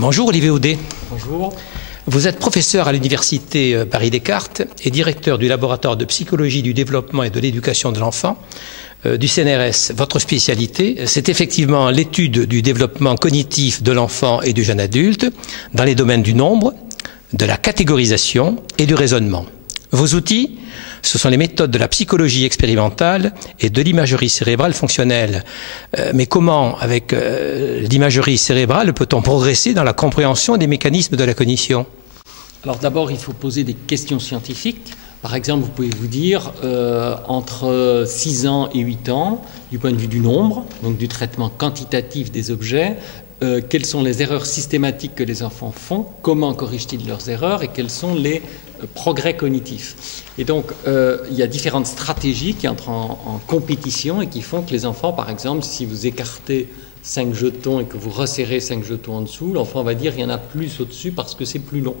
Bonjour Olivier Audet. Bonjour. Vous êtes professeur à l'université Paris-Descartes et directeur du laboratoire de psychologie du développement et de l'éducation de l'enfant du CNRS. Votre spécialité, c'est effectivement l'étude du développement cognitif de l'enfant et du jeune adulte dans les domaines du nombre, de la catégorisation et du raisonnement. Vos outils, ce sont les méthodes de la psychologie expérimentale et de l'imagerie cérébrale fonctionnelle. Mais comment, avec l'imagerie cérébrale, peut-on progresser dans la compréhension des mécanismes de la cognition? Alors d'abord, il faut poser des questions scientifiques. Par exemple, vous pouvez vous dire, entre 6 ans et 8 ans, du point de vue du nombre, donc du traitement quantitatif des objets, quelles sont les erreurs systématiques que les enfants font, comment corrigent-ils leurs erreurs et quels sont les progrès cognitifs. Et donc, il y a différentes stratégies qui entrent en compétition et qui font que les enfants, par exemple, si vous écartez 5 jetons et que vous resserrez 5 jetons en dessous, l'enfant va dire il y en a plus au-dessus parce que c'est plus long.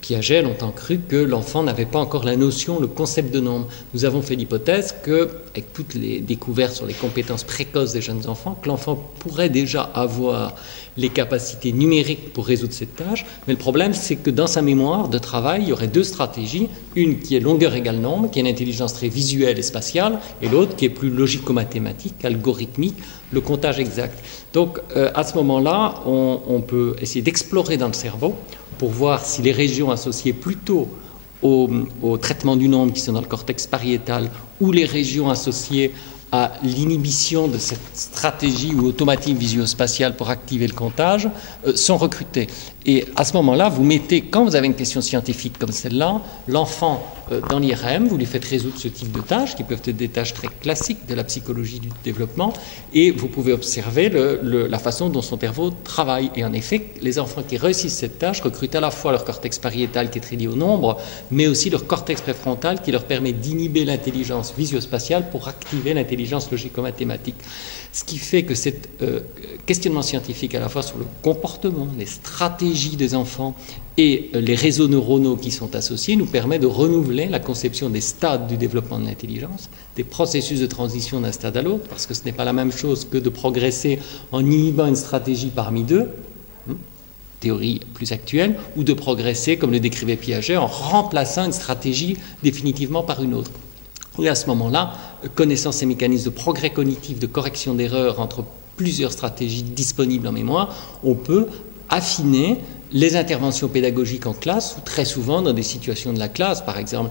Piaget a longtemps cru que l'enfant n'avait pas encore la notion, le concept de nombre. Nous avons fait l'hypothèse que, avec toutes les découvertes sur les compétences précoces des jeunes enfants, que l'enfant pourrait déjà avoir les capacités numériques pour résoudre cette tâche. Mais le problème, c'est que dans sa mémoire de travail, il y aurait deux stratégies. Une qui est longueur égale nombre, qui est une intelligence très visuelle et spatiale, et l'autre qui est plus logico-mathématique, algorithmique, le comptage exact. Donc, à ce moment-là, on peut essayer d'explorer dans le cerveau pour voir si les régions associées plutôt au traitement du nombre qui sont dans le cortex pariétal ou les régions associées à l'inhibition de cette stratégie ou automatique visuospatiale pour activer le comptage sont recrutées. Et à ce moment-là, vous mettez, quand vous avez une question scientifique comme celle-là, l'enfant dans l'IRM, vous lui faites résoudre ce type de tâches, qui peuvent être des tâches très classiques de la psychologie du développement, et vous pouvez observer la façon dont son cerveau travaille. Et en effet, les enfants qui réussissent cette tâche recrutent à la fois leur cortex pariétal qui est très lié au nombre, mais aussi leur cortex préfrontal qui leur permet d'inhiber l'intelligence visuospatiale pour activer l'intelligence logico-mathématique. Ce qui fait que cet questionnement scientifique à la fois sur le comportement, les stratégies des enfants et les réseaux neuronaux qui sont associés nous permet de renouveler la conception des stades du développement de l'intelligence, des processus de transition d'un stade à l'autre, parce que ce n'est pas la même chose que de progresser en inhibant une stratégie parmi deux, théorie plus actuelle, ou de progresser, comme le décrivait Piaget, en remplaçant une stratégie définitivement par une autre. Et à ce moment-là, connaissant ces mécanismes de progrès cognitif, de correction d'erreurs entre plusieurs stratégies disponibles en mémoire, on peut affiner les interventions pédagogiques en classe, ou très souvent dans des situations de la classe. Par exemple,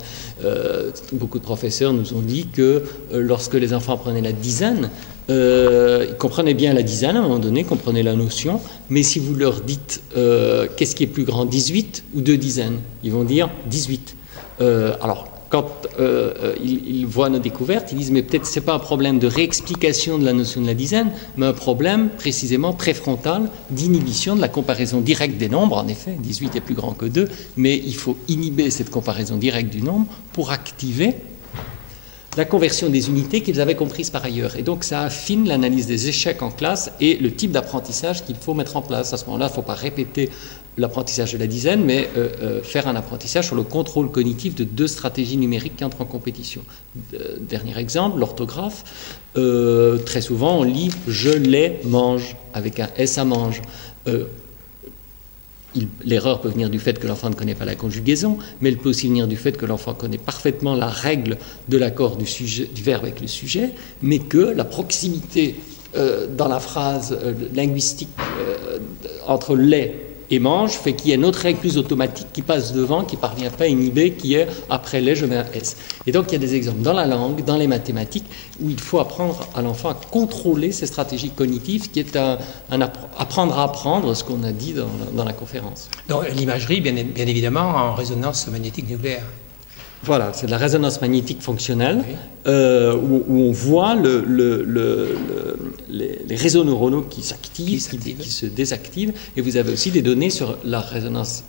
beaucoup de professeurs nous ont dit que lorsque les enfants prenaient la dizaine, ils comprenaient bien la dizaine, à un moment donné, comprenaient la notion, mais si vous leur dites qu'est-ce qui est plus grand, 18 ou 2 dizaines, ils vont dire 18. Alors, quand ils voient nos découvertes, ils disent mais peut-être c'est pas un problème de réexplication de la notion de la dizaine, mais un problème précisément préfrontal d'inhibition de la comparaison directe des nombres. En effet, 18 est plus grand que 2, mais il faut inhiber cette comparaison directe du nombre pour activer la conversion des unités qu'ils avaient comprises par ailleurs. Et donc ça affine l'analyse des échecs en classe et le type d'apprentissage qu'il faut mettre en place. À ce moment-là, il ne faut pas répéter l'apprentissage de la dizaine, mais faire un apprentissage sur le contrôle cognitif de deux stratégies numériques qui entrent en compétition. Dernier exemple, l'orthographe. Très souvent, on lit « je les mange » avec un « s à mange ». L'erreur peut venir du fait que l'enfant ne connaît pas la conjugaison, mais elle peut aussi venir du fait que l'enfant connaît parfaitement la règle de l'accord du verbe avec le sujet, mais que la proximité dans la phrase linguistique entre les et mange fait qu'il y a une autre règle plus automatique qui passe devant, qui ne parvient pas à inhiber, qui est après les, je mets un S. Et donc il y a des exemples dans la langue, dans les mathématiques, où il faut apprendre à l'enfant à contrôler ces stratégies cognitives, qui est apprendre à apprendre, ce qu'on a dit dans la conférence. Donc l'imagerie, bien évidemment, en résonance magnétique nucléaire. Voilà, c'est de la résonance magnétique fonctionnelle, oui. Où on voit les réseaux neuronaux qui s'activent, qui se désactivent, et vous avez aussi des données sur la résonance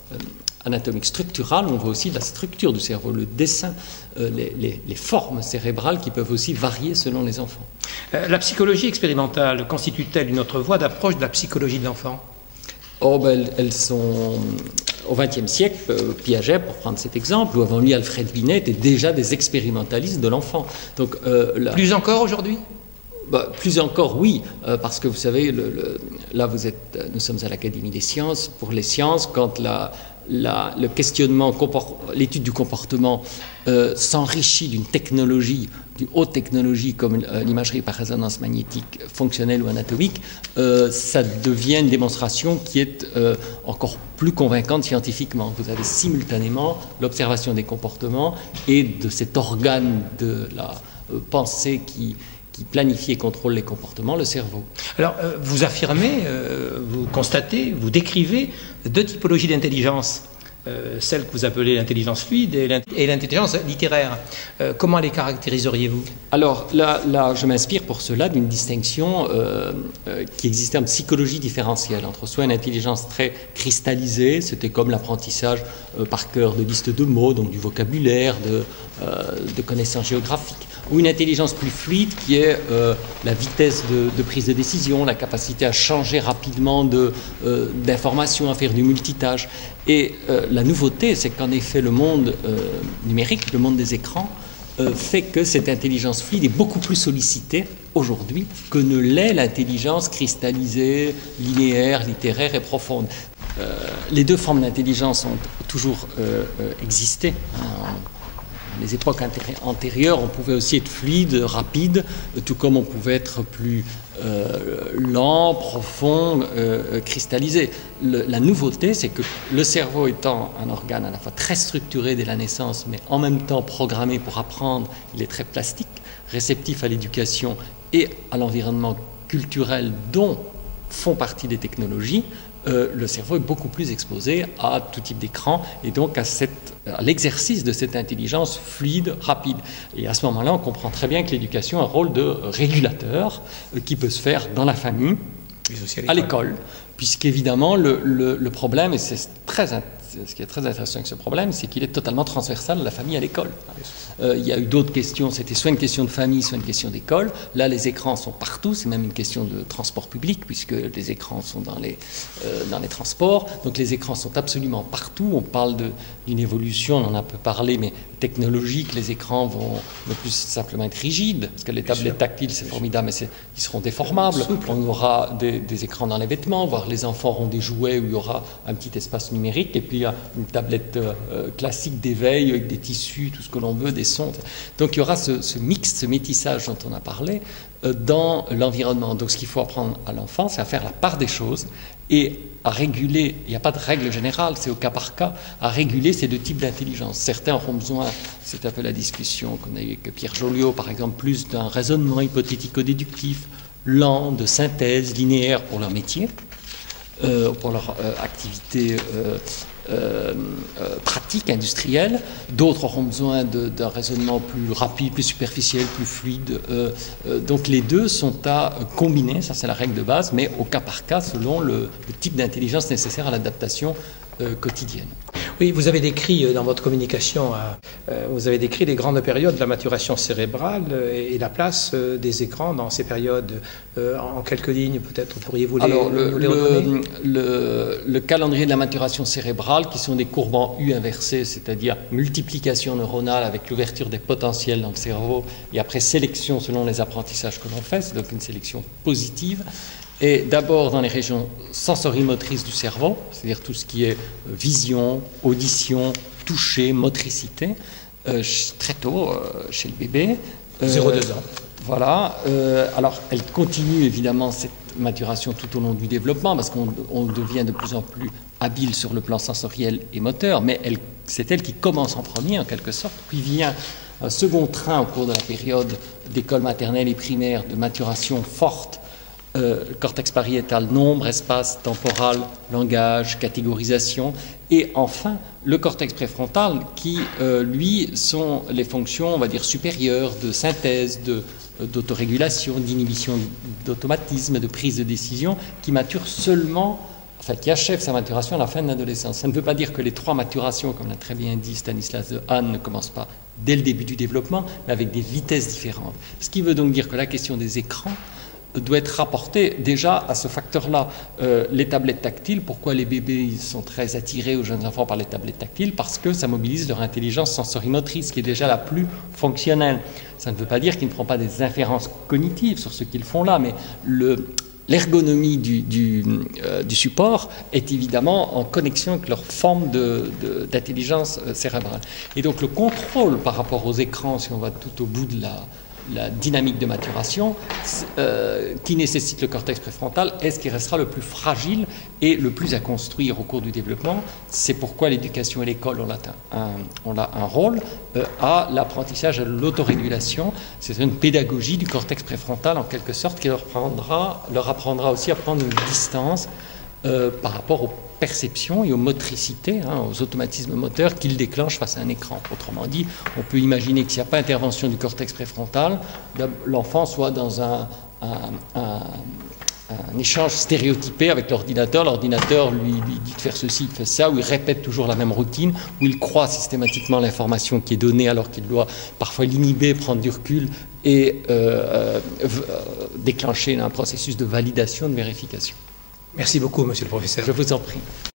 anatomique structurale, on voit aussi la structure du cerveau, le dessin, les formes cérébrales qui peuvent aussi varier selon les enfants. La psychologie expérimentale constitue-t-elle une autre voie d'approche de la psychologie de l'enfant? Oh, ben, elles sont... Au XXe siècle, Piaget, pour prendre cet exemple, ou avant lui Alfred Binet, étaient déjà des expérimentalistes de l'enfant. Donc, plus encore aujourd'hui? Plus encore, oui, parce que vous savez, là nous sommes à l'Académie des sciences. Pour les sciences, quand le questionnement, l'étude du comportement s'enrichit d'une technologie, d'une haute technologie comme l'imagerie par résonance magnétique fonctionnelle ou anatomique, ça devient une démonstration qui est encore plus convaincante scientifiquement. Vous avez simultanément l'observation des comportements et de cet organe de la pensée qui planifie et contrôle les comportements, le cerveau. Alors, vous affirmez, vous constatez, vous décrivez deux typologies d'intelligence. Celle que vous appelez l'intelligence fluide et l'intelligence littéraire. Comment les caractériseriez-vous? Alors là, je m'inspire pour cela d'une distinction qui existait en psychologie différentielle entre soit une intelligence très cristallisée, c'était comme l'apprentissage par cœur de listes de mots, donc du vocabulaire, de connaissances géographiques, ou une intelligence plus fluide qui est la vitesse de prise de décision, la capacité à changer rapidement d'informations, à faire du multitâche. Et la nouveauté, c'est qu'en effet, le monde numérique, le monde des écrans, fait que cette intelligence fluide est beaucoup plus sollicitée aujourd'hui que ne l'est l'intelligence cristallisée, linéaire, littéraire et profonde. Les deux formes d'intelligence ont toujours existé. Les époques antérieures, on pouvait aussi être fluide, rapide, tout comme on pouvait être plus lent, profond, cristallisé. La nouveauté, c'est que le cerveau étant un organe à la fois très structuré dès la naissance, mais en même temps programmé pour apprendre, il est très plastique, réceptif à l'éducation et à l'environnement culturel dont font partie des technologies. Le cerveau est beaucoup plus exposé à tout type d'écran et donc à l'exercice de cette intelligence fluide, rapide. Et à ce moment-là, on comprend très bien que l'éducation a un rôle de régulateur qui peut se faire dans la famille, à l'école, puisqu'évidemment le problème, et c'est ce qui est très intéressant avec ce problème, c'est qu'il est totalement transversal de la famille à l'école. Il y a eu d'autres questions, c'était soit une question de famille, soit une question d'école. Là, les écrans sont partout, c'est même une question de transport public, puisque les écrans sont dans les transports. Donc les écrans sont absolument partout. On parle d'une évolution, on en a un peu parlé, mais technologique. Les écrans vont ne plus simplement être rigides, parce que les tablettes tactiles, c'est formidable, mais ils seront déformables. On aura des écrans dans les vêtements, voire les enfants auront des jouets où il y aura un petit espace numérique, et puis une tablette classique d'éveil avec des tissus, tout ce que l'on veut, des sons. Donc il y aura ce mix, ce métissage dont on a parlé dans l'environnement. Donc ce qu'il faut apprendre à l'enfant, c'est à faire la part des choses et à réguler, il n'y a pas de règle générale, c'est au cas par cas, à réguler ces deux types d'intelligence. Certains auront besoin, c'est un peu la discussion qu'on a eue avec Pierre Joliot, par exemple, plus d'un raisonnement hypothético-déductif, lent, de synthèse, linéaire pour leur métier, pour leur activité pratique, industrielle. D'autres auront besoin d'un raisonnement plus rapide, plus superficiel, plus fluide. Donc les deux sont à combiner, ça c'est la règle de base, mais au cas par cas selon le type d'intelligence nécessaire à l'adaptation quotidienne. Oui, vous avez décrit dans votre communication, vous avez décrit les grandes périodes de la maturation cérébrale et la place des écrans dans ces périodes. En quelques lignes, peut-être, pourriez-vous les redonner? Le calendrier de la maturation cérébrale, qui sont des courbes en U inversées, c'est-à-dire multiplication neuronale avec l'ouverture des potentiels dans le cerveau, et après sélection selon les apprentissages que l'on fait, c'est donc une sélection positive. Et d'abord dans les régions sensorimotrices du cerveau, c'est-à-dire tout ce qui est vision, audition, toucher, motricité, très tôt chez le bébé. 0-2 ans. Voilà. Alors, elle continue évidemment cette maturation tout au long du développement parce qu'on devient de plus en plus habile sur le plan sensoriel et moteur, mais c'est elle qui commence en premier en quelque sorte, puis vient un second train au cours de la période d'école maternelle et primaire de maturation forte. Cortex pariétal, nombre, espace, temporal, langage, catégorisation, et enfin le cortex préfrontal qui, lui, sont les fonctions, on va dire, supérieures de synthèse, d'autorégulation, d'inhibition d'automatisme, de prise de décision, qui mature seulement, enfin qui achève sa maturation à la fin de l'adolescence. Ça ne veut pas dire que les trois maturations, comme l'a très bien dit Stanislas Dehaene, ne commencent pas dès le début du développement, mais avec des vitesses différentes. Ce qui veut donc dire que la question des écrans doit être rapporté déjà à ce facteur-là. Les tablettes tactiles, pourquoi les bébés ils sont très attirés aux jeunes enfants par les tablettes tactiles? Parce que ça mobilise leur intelligence sensorimotrice, qui est déjà la plus fonctionnelle. Ça ne veut pas dire qu'ils ne feront pas des inférences cognitives sur ce qu'ils font là, mais l'ergonomie du support est évidemment en connexion avec leur forme d'intelligence cérébrale. Et donc le contrôle par rapport aux écrans, si on va tout au bout de la dynamique de maturation qui nécessite le cortex préfrontal est ce qui restera le plus fragile et le plus à construire au cours du développement. C'est pourquoi l'éducation et l'école ont un rôle à l'apprentissage à l'autorégulation. C'est une pédagogie du cortex préfrontal en quelque sorte qui leur apprendra aussi à prendre une distance par rapport aux perceptions et aux motricités, aux automatismes moteurs qu'ils déclenchent face à un écran. Autrement dit, on peut imaginer que s'il n'y a pas intervention du cortex préfrontal, l'enfant soit dans un échange stéréotypé avec l'ordinateur. L'ordinateur lui dit de faire ceci, de faire ça, ou il répète toujours la même routine, où il croit systématiquement l'information qui est donnée alors qu'il doit parfois l'inhiber, prendre du recul et déclencher un processus de validation, de vérification. Merci beaucoup, monsieur le professeur. Je vous en prie.